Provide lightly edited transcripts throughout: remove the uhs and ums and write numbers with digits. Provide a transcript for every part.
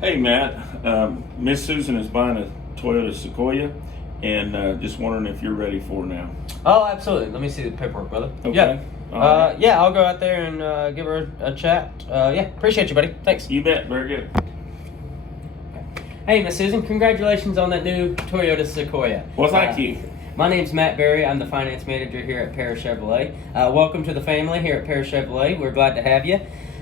Hey Matt, Miss Susan is buying a Toyota Sequoia, and just wondering if you're ready for it now. Oh, absolutely. Let me see the paperwork, brother. Okay. Yeah. All right. Yeah, I'll go out there and give her a chat. Yeah, appreciate you, buddy. Thanks. You bet. Very good. Hey, Miss Susan, congratulations on that new Toyota Sequoia. Well, thank you. My name's Matt Berry. I'm the finance manager here at Parrish Chevrolet. Welcome to the family here at Parrish Chevrolet. We're glad to have you.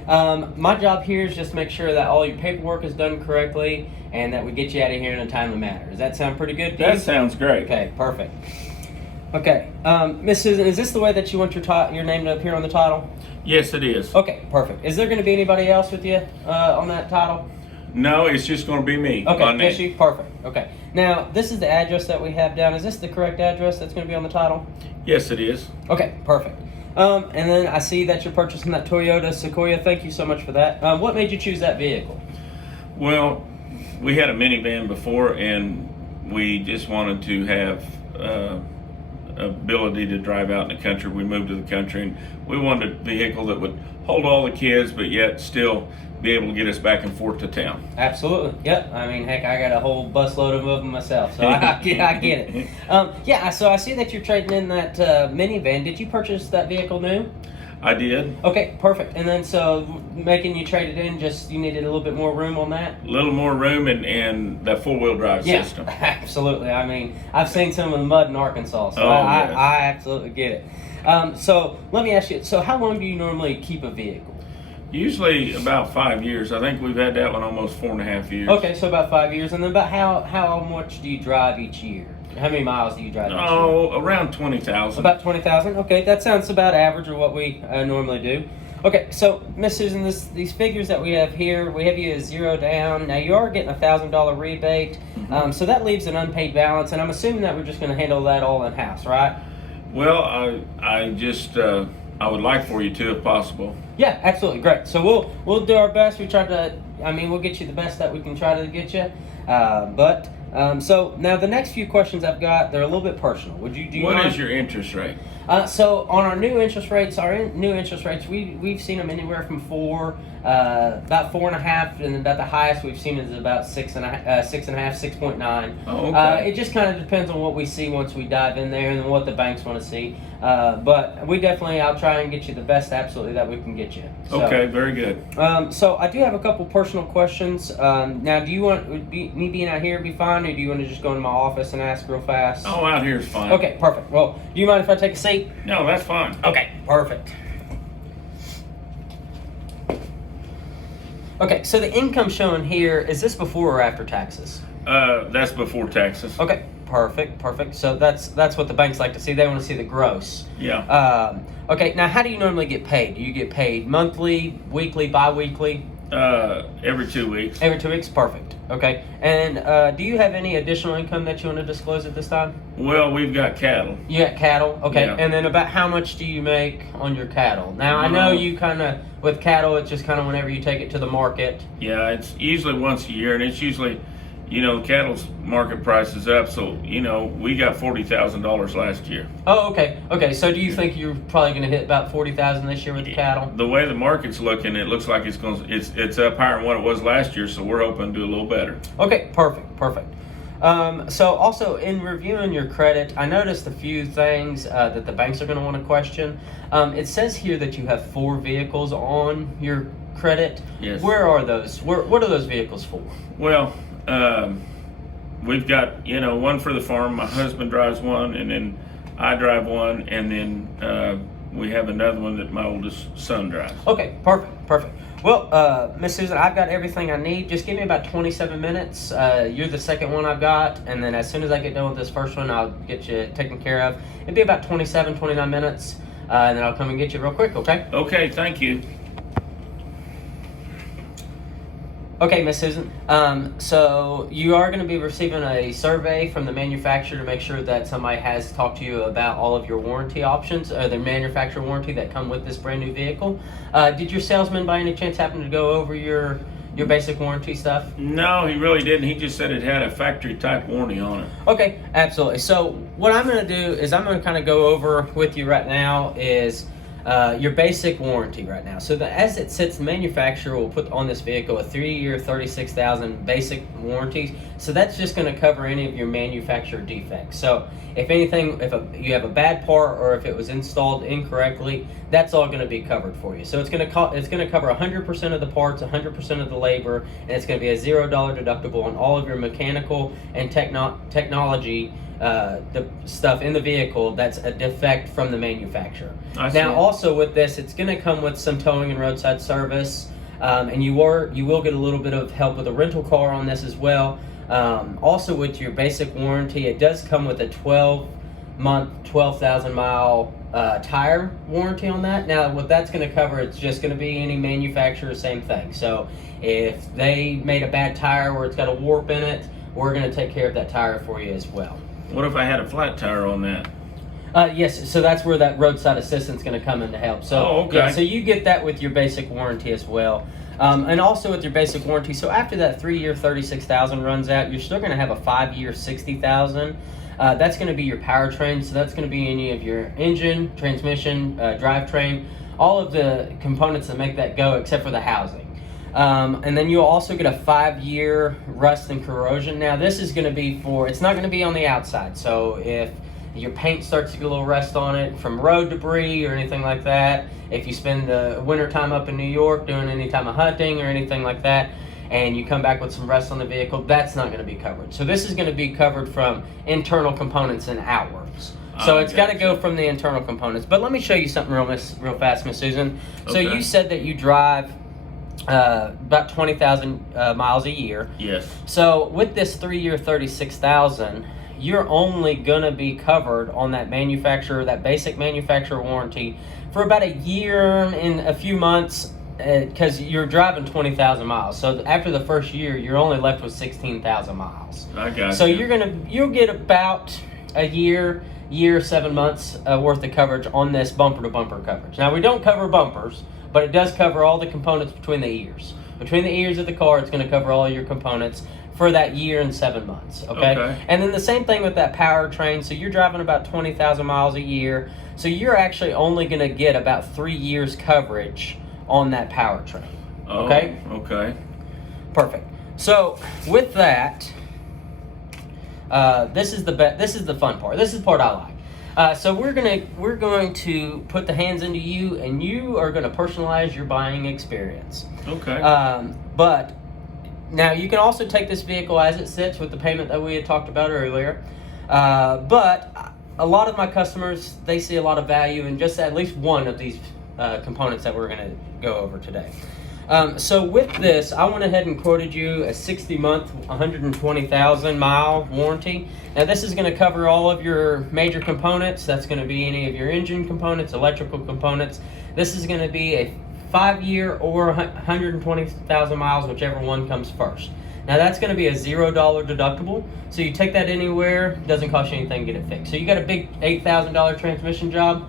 My job here is just to make sure that all your paperwork is done correctly and that we get you out of here in a timely manner. Does that sound pretty good to you? That sounds great. Okay, perfect. Okay, Miss Susan, is this the way that you want your name to appear on the title? Yes, it is. Okay, perfect. Is there going to be anybody else with you on that title? No, it's just going to be me. Okay, just you? Perfect. Okay. Now, this is the address that we have down. Is this the correct address that's going to be on the title? Yes, it is. Okay, perfect. And then I see that you're purchasing that Toyota Sequoia. Thank you so much for that. What made you choose that vehicle? Well, we had a minivan before, and we just wanted to have ability to drive out in the country. We moved to the country, and we wanted a vehicle that would hold all the kids, but yet still be able to get us back and forth to town. Absolutely. Yep. I mean, heck, I got a whole busload of them myself, so I get it. Yeah. So I see that you're trading in that minivan. Did you purchase that vehicle new? I did. Okay, perfect. And then so making you trade it in, just you needed a little bit more room on that? A little more room and that four-wheel drive system. Absolutely. I mean, I've seen some of the mud in Arkansas, so yes. I absolutely get it. So let me ask you, so how long do you normally keep a vehicle? Usually about 5 years. I think we've had that one almost 4.5 years. Okay, so about 5 years. And then about how much do you drive each year? How many miles do you drive each year? Oh, around 20,000. About 20,000. Okay, that sounds about average of what we normally do. Okay, so Miss Susan, these figures that we have here, we have you as zero down. Now you are getting $1,000 rebate, so that leaves an unpaid balance, and I'm assuming that we're just going to handle that all in house, right? Well, I just I would like for you to, if possible. Yeah, absolutely, great. So we'll do our best. We try to, we'll get you the best that we can try to get you, so now the next few questions I've got, they're a little bit personal. What is your interest rate? So on our new interest rates, we've seen them anywhere from about 4.5, and about the highest we've seen is about 6.5, 6.9. Oh, okay. It just kind of depends on what we see once we dive in there and what the banks want to see. But I'll try and get you the best absolutely that we can get you. So, okay, very good. So I do have a couple personal questions. Now, do you want me being out here be fine, or do you want to just go into my office and ask real fast? Oh, out here is fine. Okay, perfect. Well, do you mind if I take a seat? No, that's fine. Okay, perfect. Okay, so the income shown here, is this before or after taxes? That's before taxes. Okay, perfect. So that's what the banks like to see. They want to see the gross. Yeah. Okay, now how do you normally get paid? Do you get paid monthly, weekly, bi-weekly? Every 2 weeks. Every 2 weeks? Perfect. Okay. And do you have any additional income that you want to disclose at this time? Well, we've got cattle. You got cattle? Okay. Yeah. And then about how much do you make on your cattle? Now, I know you kind of, with cattle, it's just kind of whenever you take it to the market. Yeah, it's usually once a year, and it's usually, the cattle's market price is up, so, we got $40,000 last year. Oh, okay. Okay, so do you think you're probably going to hit about $40,000 this year with the cattle? The way the market's looking, it looks like it's up higher than what it was last year, so we're hoping to do a little better. Okay, perfect. So also in reviewing your credit, I noticed a few things that the banks are going to want to question. It says here that you have 4 vehicles on your credit. Yes. Where are those? What are those vehicles for? Well, we've got, one for the farm. My husband drives one, and then I drive one, and then we have another one that my oldest son drives. Okay, perfect. Well, Miss Susan, I've got everything I need. Just give me about 27 minutes. You're the second one I've got, and then as soon as I get done with this first one, I'll get you taken care of. It'd be about 29 minutes, and then I'll come and get you real quick, okay? Okay, thank you. Okay, Miss Susan. So you are going to be receiving a survey from the manufacturer to make sure that somebody has talked to you about all of your warranty options, the manufacturer warranty that come with this brand new vehicle. Did your salesman by any chance happen to go over your basic warranty stuff? No, he really didn't. He just said it had a factory type warranty on it. Okay, absolutely. So what I'm going to do is I'm going to kind of go over with you right now is your basic warranty right now. So as it sits, the manufacturer will put on this vehicle a 3-year, 36,000 basic warranty. So that's just going to cover any of your manufacturer defects. So if anything, you have a bad part or if it was installed incorrectly, that's all going to be covered for you. So it's going to cover 100% of the parts, 100% of the labor, and it's going to be a $0 deductible on all of your mechanical and technology the stuff in the vehicle that's a defect from the manufacturer. Now, also with this, it's going to come with some towing and roadside service, and you will get a little bit of help with a rental car on this as well. Also, with your basic warranty, it does come with a 12-month, 12,000-mile tire warranty on that. Now, what that's going to cover, it's just going to be any manufacturer, same thing. So, if they made a bad tire or it's got a warp in it, we're going to take care of that tire for you as well. What if I had a flat tire on that? Yes, so that's where that roadside assistance is going to come in to help. So, okay. Yeah, so you get that with your basic warranty as well. And also with your basic warranty, so after that 3-year 36,000 runs out, you're still going to have a 5-year 60,000. That's going to be your powertrain, so that's going to be any of your engine, transmission, drivetrain, all of the components that make that go except for the housing. And then you'll also get a 5-year rust and corrosion. Now this is going to be it's not going to be on the outside. So if your paint starts to get a little rust on it from road debris or anything like that, if you spend the winter time up in New York doing any time of hunting or anything like that, and you come back with some rust on the vehicle, that's not going to be covered. So this is going to be covered from internal components and outwards. So it's got to go from the internal components. But let me show you something real fast, Miss Susan. So you said that you drive about 20,000 miles a year. Yes. So with this 3-year 36,000, you're only gonna be covered on that basic manufacturer warranty for about a year and a few months, because you're driving 20,000 miles. So after the first year, you're only left with 16,000 miles. I got so you. You'll get about a year, 7 months worth of coverage on this bumper to bumper coverage. Now we don't cover bumpers, but it does cover all the components between the ears. Between the ears of the car, it's going to cover all your components for that year and 7 months, okay? And then the same thing with that powertrain. So you're driving about 20,000 miles a year. So you're actually only going to get about 3 years coverage on that powertrain, okay? Okay. Perfect. So with that, this is the fun part. This is the part I like. So we're going to put the hands into you, and you are going to personalize your buying experience. Okay. But now you can also take this vehicle as it sits with the payment that we had talked about earlier. But a lot of my customers, they see a lot of value in just at least one of these components that we're going to go over today. So with this, I went ahead and quoted you a 60-month, 120,000 mile warranty. Now this is going to cover all of your major components. That's going to be any of your engine components, electrical components. This is going to be a 5-year or 120,000 miles, whichever one comes first. Now that's going to be a $0 deductible. So you take that anywhere, doesn't cost you anything to get it fixed. So you got a big $8,000 transmission job,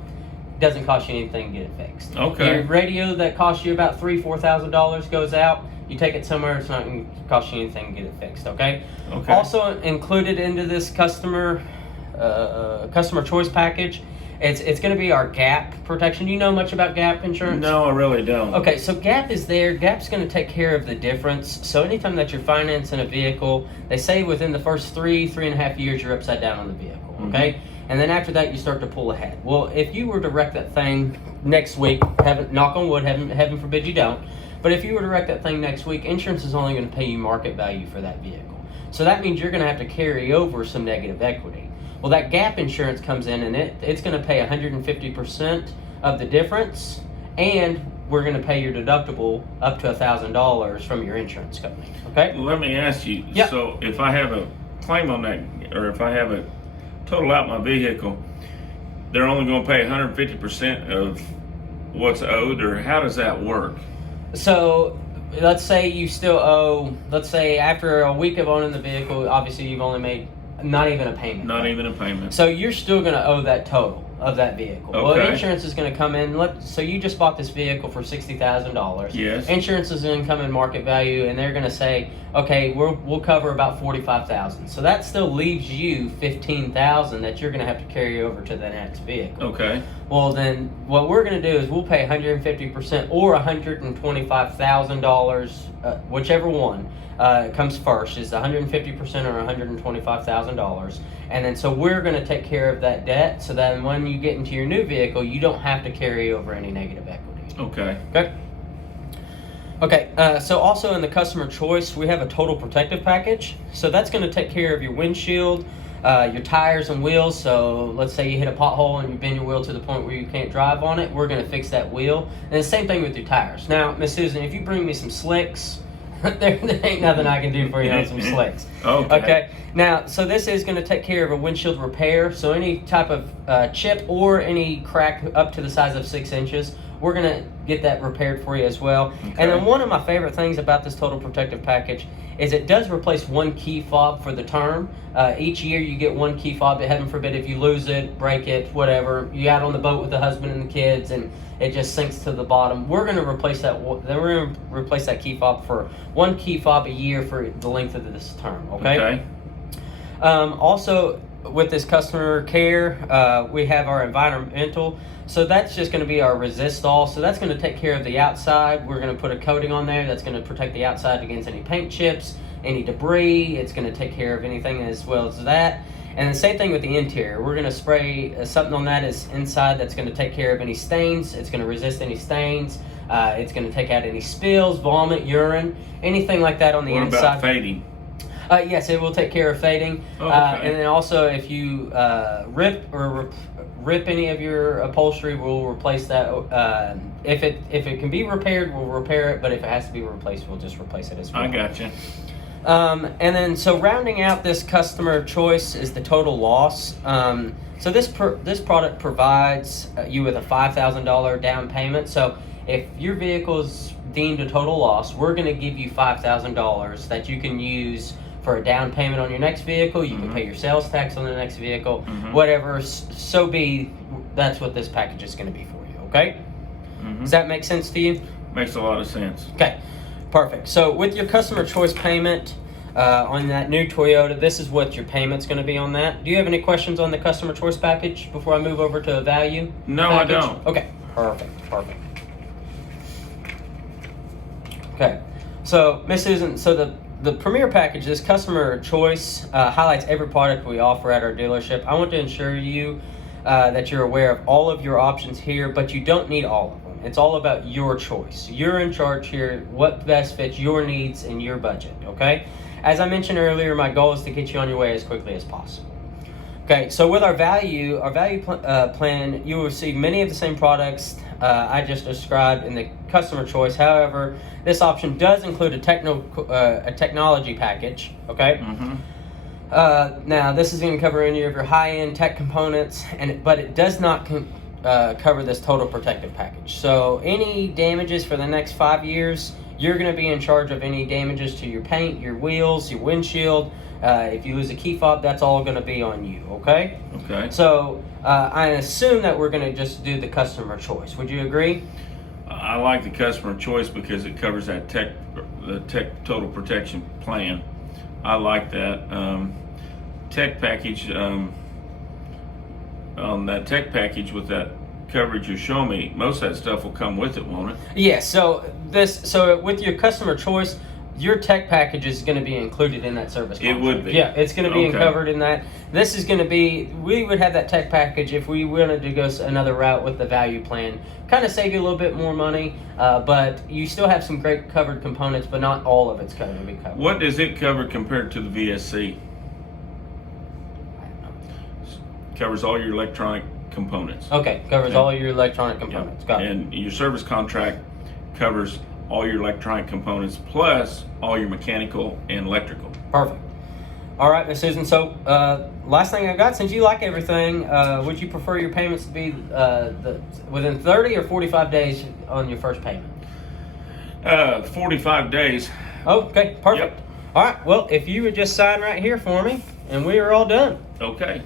doesn't cost you anything to get it fixed. Okay. Your radio that costs you about $4,000 goes out. You take it somewhere, it's not going to cost you anything to get it fixed. Okay. Okay. Also included into this customer choice package, it's going to be our GAP protection. Do you know much about GAP insurance? No, I really don't. Okay, so GAP is there. GAP's going to take care of the difference. So anytime that you're financing a vehicle, they say within the first 3.5 years, you're upside down on the vehicle. Okay. Mm-hmm. And then after that, you start to pull ahead. Well, if you were to wreck that thing next week, knock on wood, heaven forbid you don't, but if you were to wreck that thing next week, insurance is only going to pay you market value for that vehicle. So that means you're going to have to carry over some negative equity. Well, that GAP insurance comes in, and it's going to pay 150% of the difference, and we're going to pay your deductible up to $1,000 from your insurance company. Okay? Let me ask you. Yep. So if I have a claim on that, or if I have a total out my vehicle, they're only going to pay 150% of what's owed, or how does that work? So let's say you still owe, let's say after a week of owning the vehicle, obviously you've only made not even a payment. Not even a payment. So you're still going to owe that total. of that vehicle. Well, Okay. insurance is going to come in. So you just bought this vehicle for $60,000. Yes. Insurance is going to come in market value, and they're going to say, okay, we'll cover about $45,000. So that still leaves you $15,000 that you're going to have to carry over to the next vehicle. Okay. Well, then what we're going to do is we'll pay 150% or $125,000, whichever one comes first, is 150% or $125,000. And then so we're going to take care of that debt, so that when you get into your new vehicle, you don't have to carry over any negative equity. Okay. Okay. Okay, so also in the customer choice, we have a total protective package. So that's going to take care of your windshield, your tires and wheels. So let's say you hit a pothole and you bend your wheel to the point where you can't drive on it. We're going to fix that wheel. And the same thing with your tires. Now, Miss Susan, if you bring me some slicks, there ain't nothing I can do for you on some slicks. Okay. Now, so this is going to take care of a windshield repair. So any type of chip or any crack up to the size of 6 inches, we're going to get that repaired for you as well. Okay. And then one of my favorite things about this total protective package is it does replace one key fob for the term. Each year you get one key fob. Heaven forbid if you lose it, break it, whatever, you out on the boat with the husband and the kids and it just sinks to the bottom. We're going to replace that. Then we're going to replace that key fob for one key fob a year for the length of this term. Okay. Also, with this customer care, we have our environmental. So that's just going to be our Resistol. So that's going to take care of the outside. We're going to put a coating on there that's going to protect the outside against any paint chips, any debris. It's going to take care of anything as well as that. And the same thing with the interior. We're going to spray something on that is inside that's going to take care of any stains. It's going to resist any stains. It's going to take out any spills, vomit, urine, anything like that on the inside. What about fading? Yes, it will take care of fading. Oh, okay. And then also if you rip any of your upholstery, we'll replace that. If it can be repaired, we'll repair it. But if it has to be replaced, we'll just replace it as well. I gotcha. And then so rounding out this customer choice is the total loss. So this product provides you with a $5,000 down payment. So if your vehicle is deemed a total loss, we're going to give you $5,000 that you can use for a down payment on your next vehicle. You can pay your sales tax on the next vehicle, whatever. So be, that's what this package is going to be for you. Okay. Does that make sense to you? Makes a lot of sense. Okay, perfect. So with your customer choice payment on that new Toyota, this is what your payment's going to be on that. Do you have any questions on the customer choice package before I move over to a value? No, package? I don't. Okay, perfect. Okay, so Miss Susan, so the Premier package, this customer choice, highlights every product we offer at our dealership. I want to ensure you that you're aware of all of your options here, but you don't need all of them. It's all about your choice. You're in charge here, what best fits your needs and your budget, okay? As I mentioned earlier, my goal is to get you on your way as quickly as possible. Okay, so with our value plan, you will receive many of the same products I just described in the customer choice. However, this option does include a technology package, okay? Now, this is going to cover any of your high-end tech components, but it does not cover this total protective package. So any damages for the next 5 years, you're going to be in charge of any damages to your paint, your wheels, your windshield. If you lose a key fob, that's all going to be on you, okay? Okay. So I assume that we're going to just do the customer choice. Would you agree? I like the customer choice because it covers that tech total protection plan. I like that. Tech package, on that tech package with that coverage you show me, most of that stuff will come with it, won't it? Yeah, so with your customer choice, your tech package is going to be included in that service contract. It would be. Yeah, it's going to be Okay. covered in that. This is going to be, we would have that tech package if we wanted to go another route with the value plan. Kind of save you a little bit more money, but you still have some great covered components, but not all of it's going to be covered. What does it cover compared to the VSC? Covers all your electronic components. Okay, covers Okay. all your electronic components. Got it. And your service contract covers all your electronic components plus all your mechanical and electrical. Perfect. All right, Miss Susan. So, last thing I got, since you like everything, would you prefer your payments to be within 30 or 45 days on your first payment? 45 days. Okay, perfect. Yep. All right. Well, if you would just sign right here for me, and we are all done. Okay.